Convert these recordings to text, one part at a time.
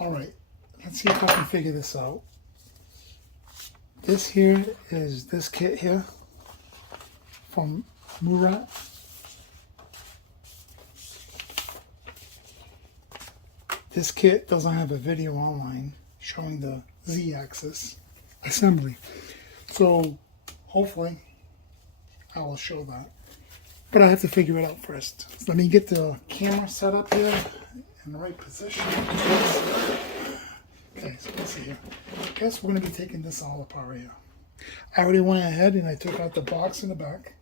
Alright, let's see if I can figure this out. This here is this kit here from Murat. This kit doesn't have a video online showing the Z-axis assembly. So hopefully I will show that. But I have to figure it out first. So let me get the camera set up here in the right position. Okay, so let's see here. I guess we're going to be taking this all apart here. I already went ahead and I took out the box in the back.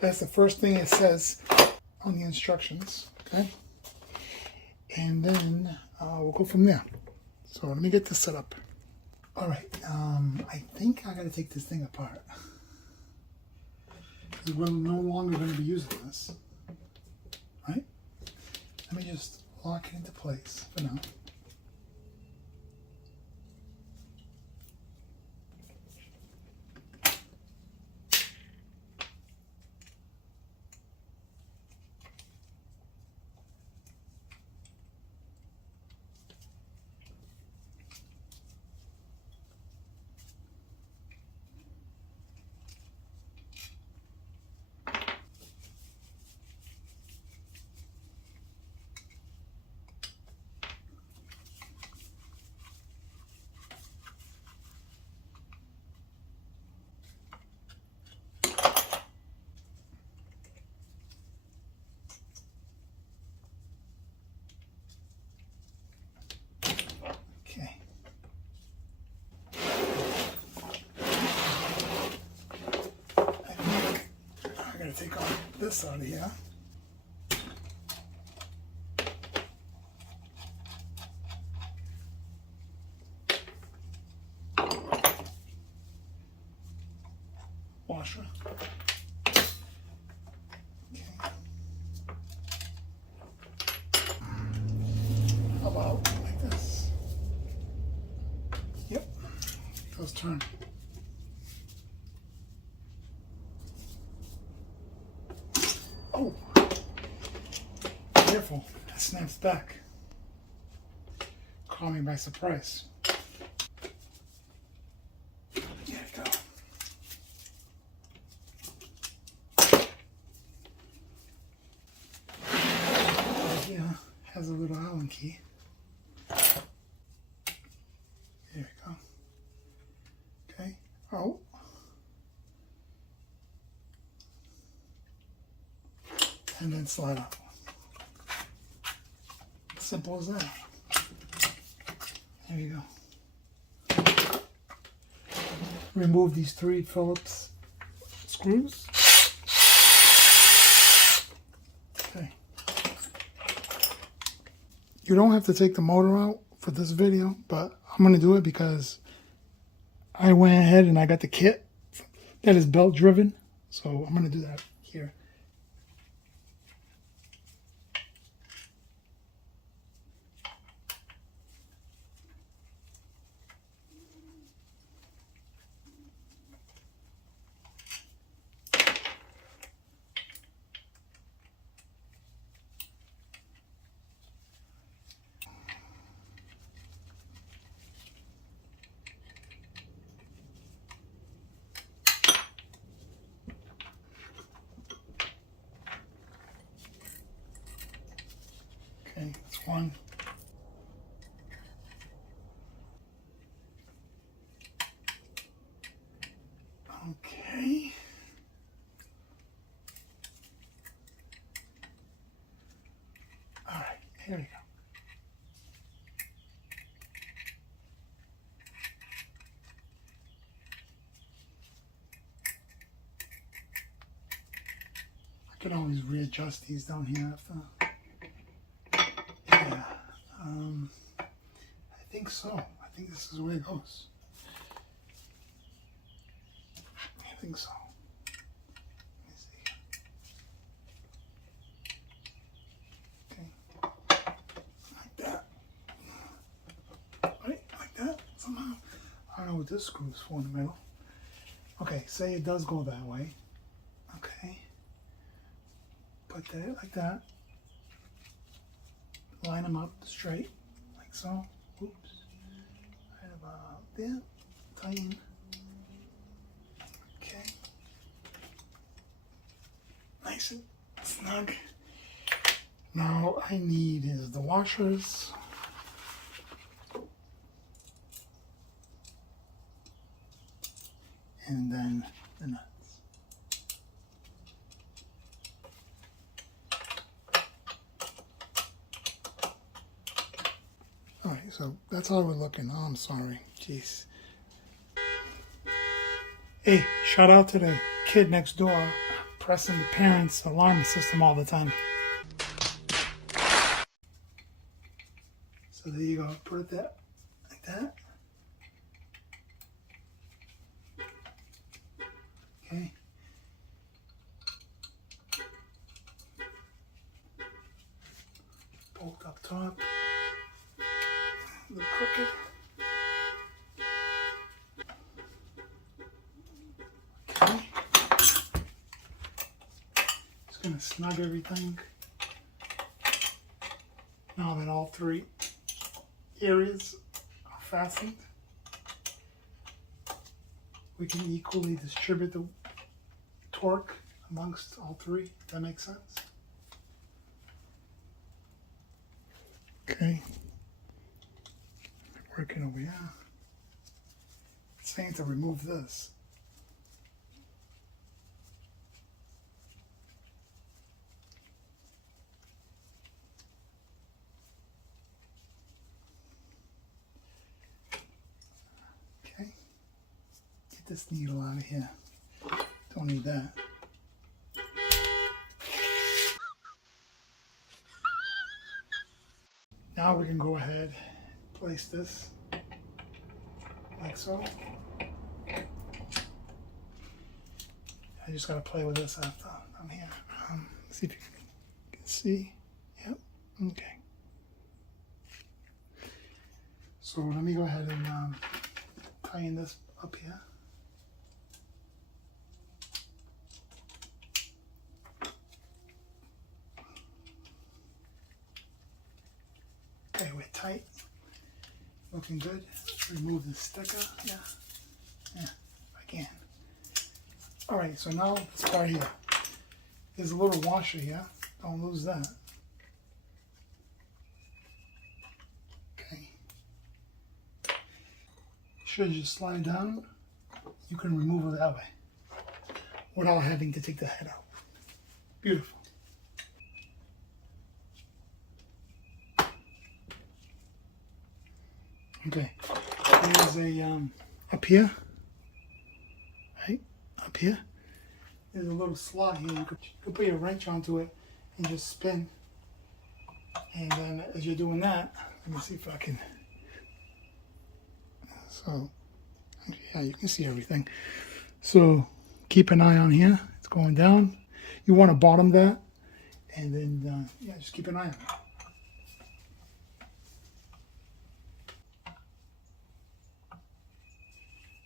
That's the first thing it says on the instructions. Okay. And then we'll go from there. So let me get this set up. All right, I think I got to take this thing apart. Because we're no longer going to be using this. Right? Let me just lock it into place for now. Take off this out of here. Washer. Okay. How about like this? Yep. Those turn. Oh, careful, it snaps back. Caught me by surprise. There we go. Here has a little Allen key. There we go. Okay. Oh. And then slide out. Simple as that. There you go. Remove these 3 Phillips screws. Okay. You don't have to take the motor out for this video, but I'm going to do it because I went ahead and I got the kit that is belt driven. So I'm going to do that here. Okay, that's one. Okay. All right, here we go. I can always readjust these down here after. Yeah, I think so. I think this is the way it goes. I think so. Let me see. Okay, like that. Right, like that. Somehow. I don't know what this screw's for in the middle. Okay, say it does go that way. Okay. Put that like that. Line them up straight, like so. Oops. Right about there. Tighten. Okay. Nice and snug. Now I need is the washers. And then the nuts. All right, so that's how we're looking. Oh, I'm sorry. Jeez. Hey, shout out to the kid next door pressing the parents' alarm system all the time. So there you go. Put it that like that. Okay. Bolt up top. A little crooked. Okay. Just gonna snug everything. Now that all three areas are fastened, we can equally distribute the torque amongst all three. If that makes sense. Okay. Working over here. It's saying to remove this. Okay. Get this needle out of here. Don't need that. Now we can go ahead, place this like so. I just gotta play with this after I'm here. See if you can see. Yep. Okay. So let me go ahead and tighten this up here. Okay, we're tight. Looking good. Remove the sticker. Yeah, if I can. All right, so now this part here. There's a little washer here. Don't lose that. Okay. Should just slide down. You can remove it that way without having to take the head out. Beautiful. Okay, there's a, up here, right, up here, there's a little slot here. You could put your wrench onto it and just spin. And then as you're doing that, let me see if I can, so, yeah, you can see everything. So keep an eye on here, it's going down. You want to bottom that, and then, yeah, just keep an eye on it.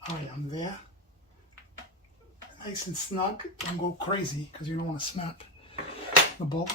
All right, I'm there. Nice and snug. Don't go crazy because you don't want to snap the bolt.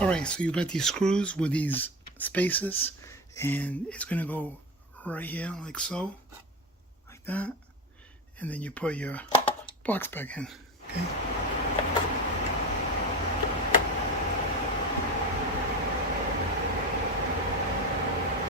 All right, so you've got these screws with these spaces, and it's going to go right here like so, like that, and then you put your box back in. Okay.